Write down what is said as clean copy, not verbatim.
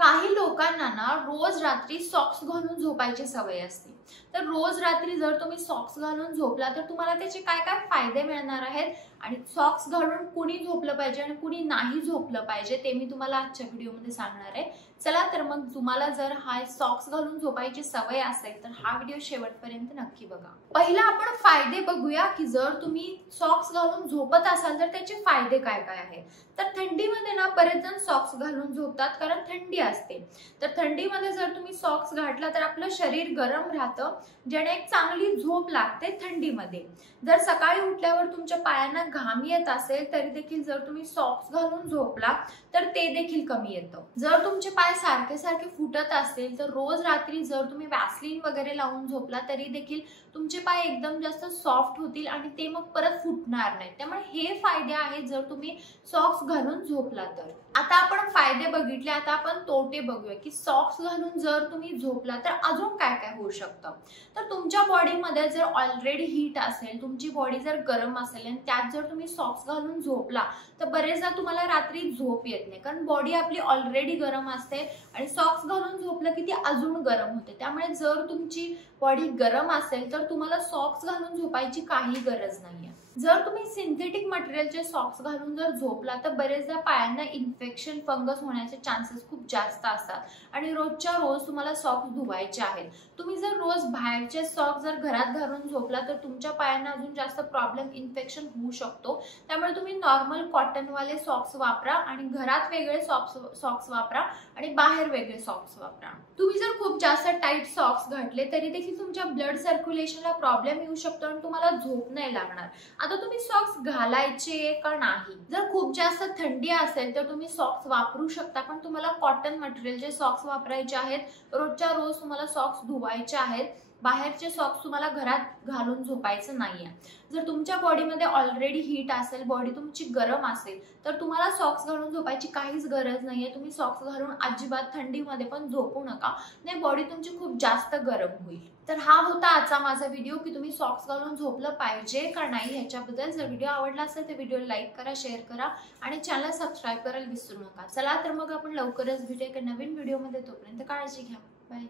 काही लोकांना ना रोज रात्री सॉक्स घालून झोपायची सवय असते। तर रोज रात्री जर तुम्ही सॉक्स घालून झोपला तर तुम्हाला त्याचे काय काय फायदे मिळणार आहेत आणि सॉक्स घालून कुणी झोपलं पाहिजे आणि कुणी नाही झोपलं पाहिजे ते मी तुम्हाला आजच्या व्हिडिओमध्ये सांगणार आहे। चला तर मग तुम्हाला जर हा सॉक्स घालून झोपायची सवय असेल तर हा व्हिडिओ शेवटपर्यंत नक्की बघा। पहिला आपण फायदे बघूया की जर तुम्ही सॉक्स घालून झोपत असाल तर त्याचे फायदे काय काय आहेत। तर थंडीमध्ये ना बरेच जण सॉक्स घालून झोपतात कारण थंडी असते। तर थंडीमध्ये जर तुम्ही सॉक्स घातला तर आपलं शरीर गरम राहतं, ज्याने एक चांगली झोप लागते थंडीमध्ये। जर सकाळी उठल्यावर तुमच्या पायांना घाम येत असेल तरी देखील जर तुम्ही सॉक्स घालून झोपला तर ते देखील कमी येतं। जर तुमचे पाय सारखे सारखे फुटत असतील तर रोज रात्री जर तुम्ही वॅसलीन वगैरे लावून झोपला तरी देखील तुमचे पाय एकदम जास्त सॉफ्ट होतील आणि ते मग परत फुटणार नाही। त्यामुळे हे फायदे आहेत जर तुम्ही सॉक्स घालून झोपला तर। आता आपण फायदे बघितले, आता आपण तोटे बघूया की सॉक्स घालून जर तुम्ही झोपला तर अजून काय काय होऊ शकतं। तर तुमच्या बॉडीमध्ये जर ऑलरेडी हीट असेल, तुमची बॉडी जर गरम असेल आणि त्यात जर तुम्ही सॉक्स घालून झोपला तर बरेचदा तुम्हाला रात्री झोप येत नाही, कारण बॉडी आपली ऑलरेडी गरम असते आणि सॉक्स घालून झोपलं की ती अजून गरम होते। त्यामुळे जर तुमची बॉडी गरम असेल तर तुम्हाला सॉक्स घालून झोपायची काही गरज नाहीये। जर तुम्ही सिंथेटिक मटेरियलचे सॉक्स घालून जर झोपला तर बरेचदा पायांना इन्फेक्शन, फंगस होण्याचे चान्सेस खूप जास्त असतात आणि रोजच्या रोज तुम्हाला सॉक्स धुवायचे आहेत। तुम्ही जर रोज बाहेरचे सॉक्स जर घरात घालून झोपला तर तुमच्या पायांना अजून जास्त प्रॉब्लेम, इन्फेक्शन होऊ शकतो। त्यामुळे तुम्ही नॉर्मल कॉटनवाले सॉक्स वापरा आणि घरात वेगळे सॉक्स वापरा आणि बाहेर वेगळे सॉक्स वापरा। तुम्ही जर खूप जास्त टाईट सॉक्स घातले तरी देखील तुमच्या ब्लड सर्क्युलेशनला प्रॉब्लेम येऊ शकतो आणि तुम्हाला झोप नाही लागणार। आता तुम्ही सॉक्स घालायचे का नाही? जर खूप जास्त थंडी असेल तर तुम्ही सॉक्स वापरू शकता, पण तुम्हाला कॉटन मटेरियलचे सॉक्स वापरायचे आहेत। रोजच्या रोज तुम्हाला सॉक्स धुवायचे आहेत। बाहेरचे सॉक्स तुम्हाला घरात घालून झोपायचं नाहीये। जर तुमच्या बॉडीमध्ये ऑलरेडी हीट असेल, बॉडी तुमची गरम असेल तर तुम्हाला सॉक्स घालून झोपायची काहीच गरज नाहीये। तुम्ही सॉक्स घालून अजिबात थंडीमध्ये पण झोपू नका, नाही बॉडी तुमची खूप जास्त गरम होईल। तर हा होता आजचा माझा व्हिडिओ की तुम्ही सॉक्स घालून झोपलं पाहिजे का नाही ह्याच्याबद्दल। जर व्हिडिओ आवडला असेल तर व्हिडिओ लाईक करा, शेअर करा आणि चॅनल सबस्क्राईब करायला विसरू नका। चला तर मग आपण लवकरच भेटूया एका नवीन व्हिडिओमध्ये, तोपर्यंत काळजी घ्या, बाय।